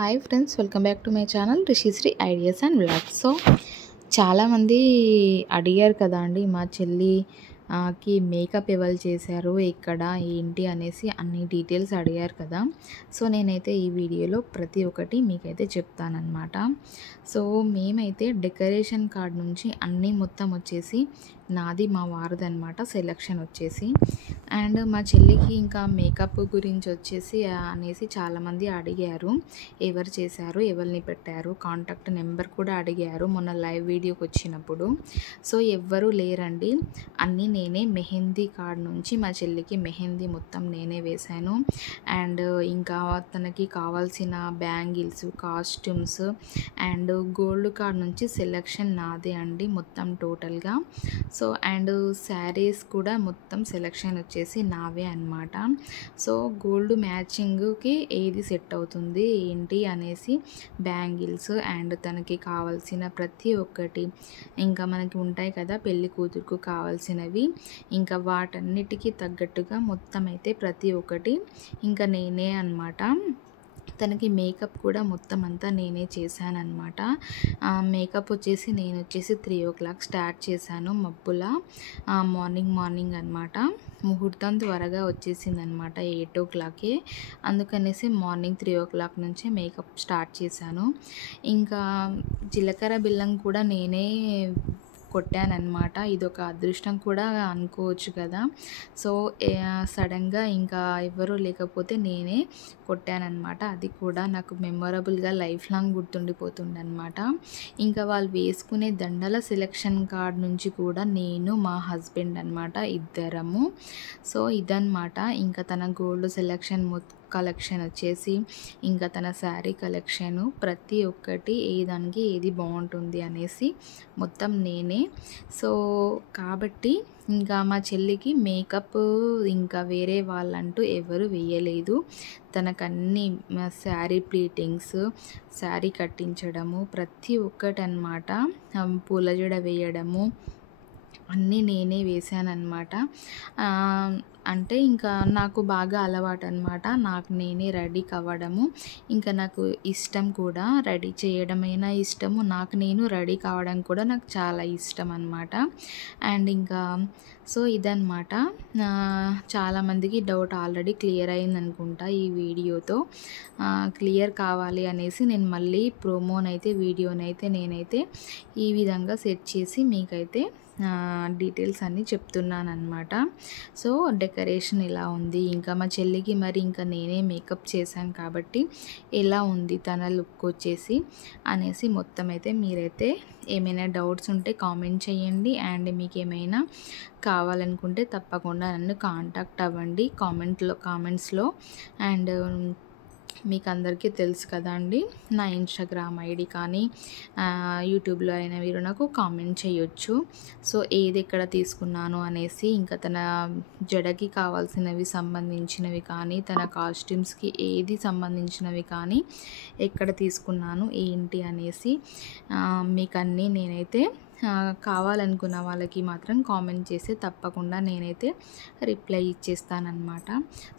Hi friends, welcome back to my channel Rishishri ideas and vlogs. So చాలామంది అడిగారు కదా అండి, మా చెల్లికి మేకప్ ఎవరు చేశారు, ఎక్కడ ఏంటి అనేసి అన్ని డీటెయిల్స్ అడిగారు కదా. సో నేనైతే ఈ వీడియోలో ప్రతి ఒక్కటి మీకైతే చెప్తానన్నమాట. సో మేమైతే డెకరేషన్ కార్డ్ నుంచి అన్నీ మొత్తం వచ్చేసి నాది, మా వారిది అనమాట సెలెక్షన్ వచ్చేసి. అండ్ మా చెల్లికి ఇంకా మేకప్ గురించి వచ్చేసి అనేసి చాలామంది అడిగారు, ఎవరు చేశారు, ఎవరిని పెట్టారు, కాంటాక్ట్ నెంబర్ కూడా అడిగారు మొన్న లైవ్ వీడియోకి వచ్చినప్పుడు. సో ఎవ్వరూ లేరండి, అన్నీ నేనే మెహందీ కార్డ్ నుంచి మా చెల్లికి మెహందీ మొత్తం నేనే వేశాను. అండ్ ఇంకా తనకి కావాల్సిన bangles, costumes and gold card నుంచి సెలెక్షన్ నాదే అండి మొత్తం టోటల్గా. సో అండ్ శారీస్ కూడా మొత్తం సెలెక్షన్ వచ్చేసి నావే అన్నమాట. సో గోల్డ్ మ్యాచింగ్కి ఏది సెట్ అవుతుంది ఏంటి అనేసి బ్యాంగిల్స్ అండ్ తనకి కావాల్సిన ప్రతి ఒక్కటి, ఇంకా మనకి ఉంటాయి కదా పెళ్ళి కూతురుకు కావాల్సినవి, ఇంకా వాటన్నిటికీ తగ్గట్టుగా మొత్తం అయితే ప్రతి ఒక్కటి ఇంకా నేనే అన్నమాట. తనకి మేకప్ కూడా మొత్తం అంతా నేనే చేశానన్నమాట. మేకప్ వచ్చేసి నేను వచ్చేసి 3 o'clock స్టార్ట్ చేశాను మబ్బులా, మార్నింగ్ అనమాట. ముహూర్తం త్వరగా వచ్చేసింది అనమాట 8 o'clockకే, అందుకనేసి మార్నింగ్ 3 o'clock నుంచే మేకప్ స్టార్ట్ చేశాను. ఇంకా జీలకర్ర బెల్లం కూడా నేనే కొట్టానన్నమాట, ఇదొక అదృష్టం కూడా అనుకోవచ్చు కదా. సో సడన్గా ఇంకా ఎవరూ లేకపోతే నేనే కొట్టానన్నమాట, అది కూడా నాకు మెమొరబుల్గా లైఫ్ లాంగ్ గుర్తుండిపోతుందన్నమాట. ఇంకా వాళ్ళు వేసుకునే దండల సెలెక్షన్ కార్డ్ నుంచి కూడా నేను, మా హస్బెండ్ అనమాట ఇద్దరము. సో ఇదన్నమాట. ఇంకా తన గోల్డ్ సెలెక్షన్ కలెక్షన్ వచ్చేసి, ఇంకా తన శారీ కలెక్షను ప్రతి ఒక్కటి ఏ దానికి ఏది బాగుంటుంది అనేసి మొత్తం నేనే. సో కాబట్టి ఇంకా మా చెల్లికి మేకప్ ఇంకా వేరే వాళ్ళంటూ ఎవరు వేయలేదు. తనకన్నీ శారీ ప్లీటింగ్స్, శారీ కట్టించడము ప్రతి ఒక్కటి అన్నమాట, పూల జడ వేయడము అన్నీ నేనే వేశానన్నమాట. అంటే ఇంకా నాకు బాగా అలవాటు అనమాట, నాకు నేనే రెడీ కావడము ఇంకా నాకు ఇష్టం కూడా, రెడీ చేయడమైనా ఇష్టము, నాకు నేను రెడీ కావడం కూడా నాకు చాలా ఇష్టం అనమాట. అండ్ ఇంకా సో ఇదన్నమాట. చాలామందికి డౌట్ ఆల్రెడీ క్లియర్ అయింది అనుకుంటా ఈ వీడియోతో. క్లియర్ కావాలి అనేసి నేను మళ్ళీ ప్రోమోనైతే వీడియోనైతే నేనైతే ఈ విధంగా సెట్ చేసి మీకైతే డీటెయిల్స్ అన్నీ చెప్తున్నాను అనమాట. సో డెకరేషన్ ఎలా ఉంది, ఇంకా మా చెల్లికి మరి ఇంకా నేనే మేకప్ చేశాను కాబట్టి ఎలా ఉంది తన లుక్ వచ్చేసి అనేసి మొత్తం అయితే మీరైతే ఏమైనా డౌట్స్ ఉంటే కామెంట్ చేయండి. అండ్ మీకు ఏమైనా కావాలనుకుంటే తప్పకుండా నన్ను కాంటాక్ట్ అవ్వండి కామెంట్స్లో. అండ్ మీకు అందరికీ తెలుసు కదా అండి, నా ఇన్స్టాగ్రామ్ ఐడి కానీ యూట్యూబ్లో అయినా మీరు నాకు కామెంట్ చేయొచ్చు. సో ఏది ఎక్కడ తీసుకున్నాను అనేసి, ఇంకా తన జడకి కావాల్సినవి సంబంధించినవి కానీ, తన కాస్ట్యూమ్స్కి ఏది సంబంధించినవి కానీ ఎక్కడ తీసుకున్నాను ఏంటి అనేసి మీకు అన్నీ నేనైతే కావాలనుకున్న వాళ్ళకి మాత్రం కామెంట్ చేసి తప్పకుండా నేనైతే రిప్లై ఇచ్చేస్తానన్నమాట.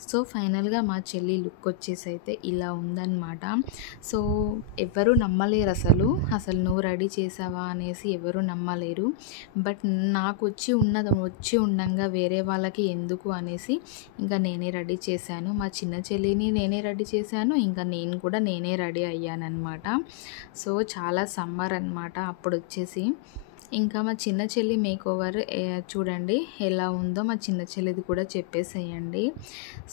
సో ఫైనల్గా మా చెల్లి లుక్ వచ్చేసి అయితే ఇలా ఉందన్నమాట. సో ఎవరు నమ్మలేరు, అసలు నువ్వు రెడీ చేసావా అనేసి ఎవరు నమ్మలేరు. బట్ నాకు వచ్చి ఉండంగా వేరే వాళ్ళకి ఎందుకు అనేసి ఇంకా నేనే రెడీ చేశాను. మా చిన్న చెల్లిని నేనే రెడీ చేశాను, ఇంకా నేను కూడా నేనే రెడీ అయ్యానన్నమాట. సో చాలా సమ్మర్ అనమాట అప్పుడు వచ్చేసి. ఇంకా మా చిన్న చెల్లి మేకోవర్ చూడండి ఎలా ఉందో, మా చిన్న చెల్లిది కూడా చెప్పేసేయండి.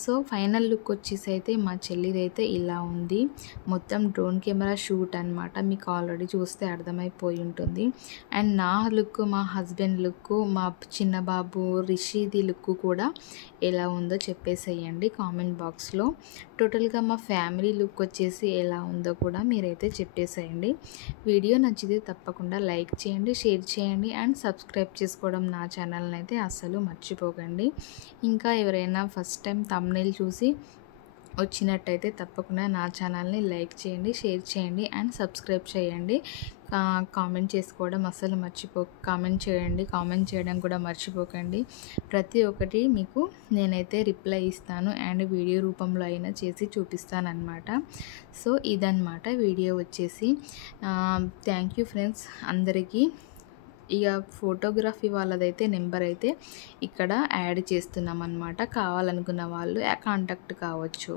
సో ఫైనల్ లుక్ వచ్చేసి అయితే మా చెల్లిది అయితే ఇలా ఉంది. మొత్తం డ్రోన్ కెమెరా షూట్ అనమాట, మీకు ఆల్రెడీ చూస్తే అర్థమైపోయి ఉంటుంది. అండ్ నా లుక్, మా హస్బెండ్ లుక్, మా చిన్న బాబు రిషిది లుక్ కూడా ఎలా ఉందో చెప్పేసేయండి కామెంట్ బాక్స్లో. టోటల్గా మా ఫ్యామిలీ లుక్ వచ్చేసి ఎలా ఉందో కూడా మీరైతే చెప్పేసేయండి. వీడియో నచ్చితే తప్పకుండా లైక్ చేయండి, షేర్ చేయండి అండ్ సబ్స్క్రైబ్ చేసుకోవడం నా ఛానల్ని అయితే అస్సలు మర్చిపోకండి. ఇంకా ఎవరైనా ఫస్ట్ టైం థంబ్నెయిల్ చూసి వచ్చినట్టయితే తప్పకుండా నా ఛానల్ని లైక్ చేయండి, షేర్ చేయండి అండ్ సబ్స్క్రైబ్ చేయండి. కామెంట్ చేసుకోవడం అస్సలు కామెంట్ చేయండి. కామెంట్ చేయడం కూడా మర్చిపోకండి. ప్రతి ఒక్కటి మీకు నేనైతే రిప్లై ఇస్తాను అండ్ వీడియో రూపంలో అయినా చేసి చూపిస్తానన్నమాట. సో ఇదన్నమాట వీడియో వచ్చేసి. థ్యాంక్ యూ ఫ్రెండ్స్ అందరికీ. ఇక ఫోటోగ్రఫీ వాళ్ళదైతే నెంబర్ అయితే ఇక్కడ యాడ్ చేస్తున్నాం అన్నమాట. కావాలనుకున్న వాళ్ళు కాంటాక్ట్ కావచ్చు.